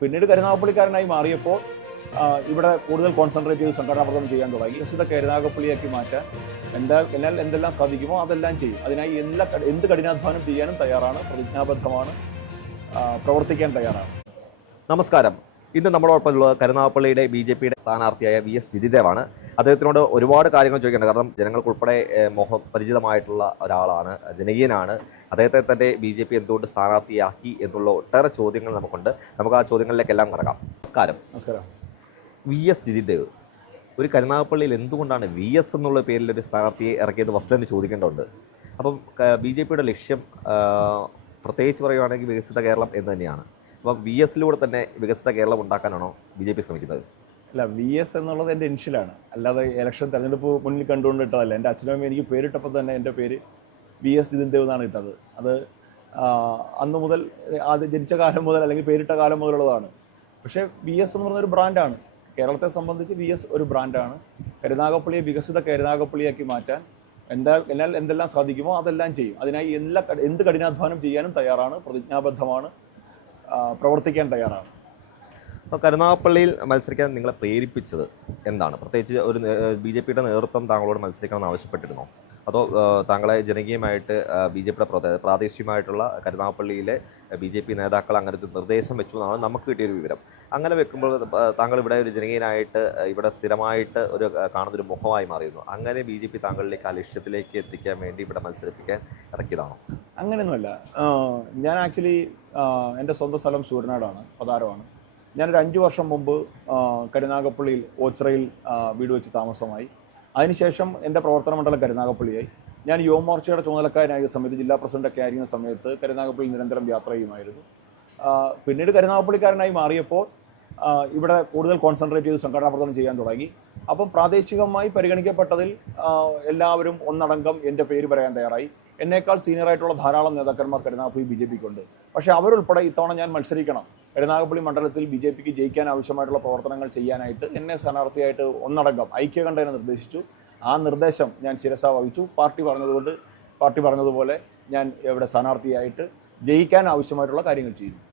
പിന്നീട് കരുനാഗപ്പള്ളിക്കാരനായി മാറിയപ്പോൾ ഇവിടെ കൂടുതൽ കോൺസെൻട്രേറ്റ് ചെയ്ത് സംഘടനാ പ്രവർത്തനം ചെയ്യാൻ തുടങ്ങി. വികസിത കരുനാഗപ്പള്ളിയാക്കി മാറ്റാൻ എന്തെല്ലാം സാധിക്കുമോ അതെല്ലാം ചെയ്യും. അതിനായി എന്ത് കഠിനാധ്വാനം ചെയ്യാനും തയ്യാറാണ്, പ്രതിജ്ഞാബദ്ധമാണ്, പ്രവർത്തിക്കാൻ തയ്യാറാണ്. നമസ്കാരം. ഇന്ന് നമ്മളോടൊപ്പമുള്ളത് കരുനാഗപ്പള്ളിയുടെ BJPയുടെ സ്ഥാനാർത്ഥിയായ VS ജിതിദേവാണ്. അദ്ദേഹത്തിനോട് ഒരുപാട് കാര്യങ്ങൾ ചോദിക്കേണ്ട, കാരണം ജനങ്ങൾക്കുൾപ്പെടെ പരിചിതമായിട്ടുള്ള ഒരാളാണ്, ജനകീയനാണ്. അദ്ദേഹത്തെ തന്നെ BJP എന്തുകൊണ്ട് സ്ഥാനാർത്ഥിയാക്കി എന്നുള്ള ഒട്ടേറെ ചോദ്യങ്ങൾ നമുക്കുണ്ട്. നമുക്ക് ആ ചോദ്യങ്ങളിലേക്കെല്ലാം കടക്കാം. നമസ്കാരം. VS ജിതിദേവ്, ഒരു കരുനാഗപ്പള്ളിയിൽ എന്തുകൊണ്ടാണ് VS എന്നുള്ള പേരിൽ ഒരു സ്ഥാനാർത്ഥിയെ ഇറക്കിയത് ഫസ്റ്റ് തന്നെ ചോദിക്കേണ്ടതുണ്ട്. അപ്പം BJPയുടെ ലക്ഷ്യം പ്രത്യേകിച്ച് പറയുകയാണെങ്കിൽ വികസിത കേരളം എന്ന് തന്നെയാണ്. അപ്പം VSലൂടെ തന്നെ വികസിത കേരളം ഉണ്ടാക്കാനാണോ BJP ശ്രമിക്കുന്നത്? അല്ല, VS എന്നുള്ളത് എൻ്റെ ഇനിഷ്യലാണ്, അല്ലാതെ ഇലക്ഷൻ തെരഞ്ഞെടുപ്പ് മുന്നിൽ കണ്ടുകൊണ്ട് ഇട്ടതല്ല. എൻ്റെ അച്ഛനും എനിക്ക് പേരിട്ടപ്പോൾ തന്നെ എൻ്റെ പേര് VS ജിതിദേവ് എന്നാണ് ഇട്ടത്. അത് അന്ന് മുതൽ, ആദ്യം ജനിച്ച കാലം മുതൽ അല്ലെങ്കിൽ പേരിട്ട കാലം മുതലുള്ളതാണ്. പക്ഷേ VS എന്ന് പറഞ്ഞൊരു ബ്രാൻഡാണ്. കേരളത്തെ സംബന്ധിച്ച് VS ഒരു ബ്രാൻഡാണ്. കരുനാഗപ്പള്ളിയെ വികസിത കരുനാഗപ്പള്ളിയാക്കി മാറ്റാൻ എന്തെല്ലാം സാധിക്കുമോ അതെല്ലാം ചെയ്യും. അതിനായി എന്ത് കഠിനാധ്വാനം ചെയ്യാനും തയ്യാറാണ്, പ്രതിജ്ഞാബദ്ധമാണ്, പ്രവർത്തിക്കാൻ തയ്യാറാണ്. അപ്പോൾ കരുനാഗപ്പള്ളിയിൽ മത്സരിക്കാൻ നിങ്ങളെ പ്രേരിപ്പിച്ചത് എന്താണ്? പ്രത്യേകിച്ച് ഒരു BJPയുടെ നേതൃത്വം താങ്കളോട് മത്സരിക്കണമെന്ന് ആവശ്യപ്പെട്ടിരുന്നോ? അതോ താങ്കളെ ജനകീയമായിട്ട് BJPയുടെ പ്രാദേശികമായിട്ടുള്ള കരുനാഗപ്പള്ളിയിലെ BJP നേതാക്കൾ അങ്ങനെ ഒരു നിർദ്ദേശം വെച്ചു എന്നാണ് നമുക്ക് കിട്ടിയൊരു വിവരം. അങ്ങനെ വെക്കുമ്പോൾ താങ്കൾ ഇവിടെ ഒരു ജനകീയനായിട്ട് ഇവിടെ സ്ഥിരമായിട്ട് ഒരു കാണുന്നൊരു മുഖമായി മാറിയിരുന്നു. അങ്ങനെ BJP താങ്കളിലേക്ക് ആ ലക്ഷ്യത്തിലേക്ക് എത്തിക്കാൻ വേണ്ടി ഇവിടെ മത്സരിപ്പിക്കാൻ ഇറക്കിയതാണോ? അങ്ങനെയൊന്നുമല്ല. ഞാൻ ആക്ച്വലി എൻ്റെ സ്വന്തം സ്ഥലം സൂര്യനാടാണ്, പതാരമാണ്. ഞാനൊരു 5 വർഷം മുമ്പ് കരുനാഗപ്പള്ളിയിൽ ഓച്ചിറയിൽ വീട് വെച്ച് താമസമായി. അതിനുശേഷം എൻ്റെ പ്രവർത്തന മണ്ഡലം കരുനാഗപ്പള്ളിയായി. ഞാൻ യുവമോർച്ചയുടെ ചുമതലക്കാരനായ സമയത്ത്, ജില്ലാ പ്രസിഡൻ്റൊക്കെ ആയിരിക്കുന്ന സമയത്ത് കരുനാഗപ്പള്ളി നിരന്തരം യാത്ര ചെയ്യുമായിരുന്നു. പിന്നീട് കരുനാഗപ്പള്ളിക്കാരനായി മാറിയപ്പോൾ ഇവിടെ കൂടുതൽ കോൺസെൻട്രേറ്റ് ചെയ്ത് സംഘടനാ പ്രവർത്തനം ചെയ്യാൻ തുടങ്ങി. അപ്പം പ്രാദേശികമായി പരിഗണിക്കപ്പെട്ടതിൽ എല്ലാവരും ഒന്നടങ്കം എൻ്റെ പേര് പറയാൻ തയ്യാറായി. എന്നേക്കാൾ സീനിയറായിട്ടുള്ള ധാരാളം നേതാക്കന്മാർ കരുനാഗപ്പള്ളി BJPക്കുണ്ട്. പക്ഷേ അവരുൾപ്പെടെ ഇത്തവണ ഞാൻ മത്സരിക്കണം, കരുനാഗപ്പള്ളി മണ്ഡലത്തിൽ BJPക്ക് ജയിക്കാൻ ആവശ്യമായിട്ടുള്ള പ്രവർത്തനങ്ങൾ ചെയ്യാനായിട്ട് എന്നെ സ്ഥാനാർത്ഥിയായിട്ട് ഒന്നടങ്കം ഐക്യകണ്ഠേന നിർദ്ദേശിച്ചു. ആ നിർദ്ദേശം ഞാൻ ശിരസാ വഹിച്ചു. പാർട്ടി പറഞ്ഞതുപോലെ ഞാൻ ഇവിടെ സ്ഥാനാർത്ഥിയായിട്ട് ജയിക്കാൻ ആവശ്യമായിട്ടുള്ള കാര്യങ്ങൾ ചെയ്യുന്നു.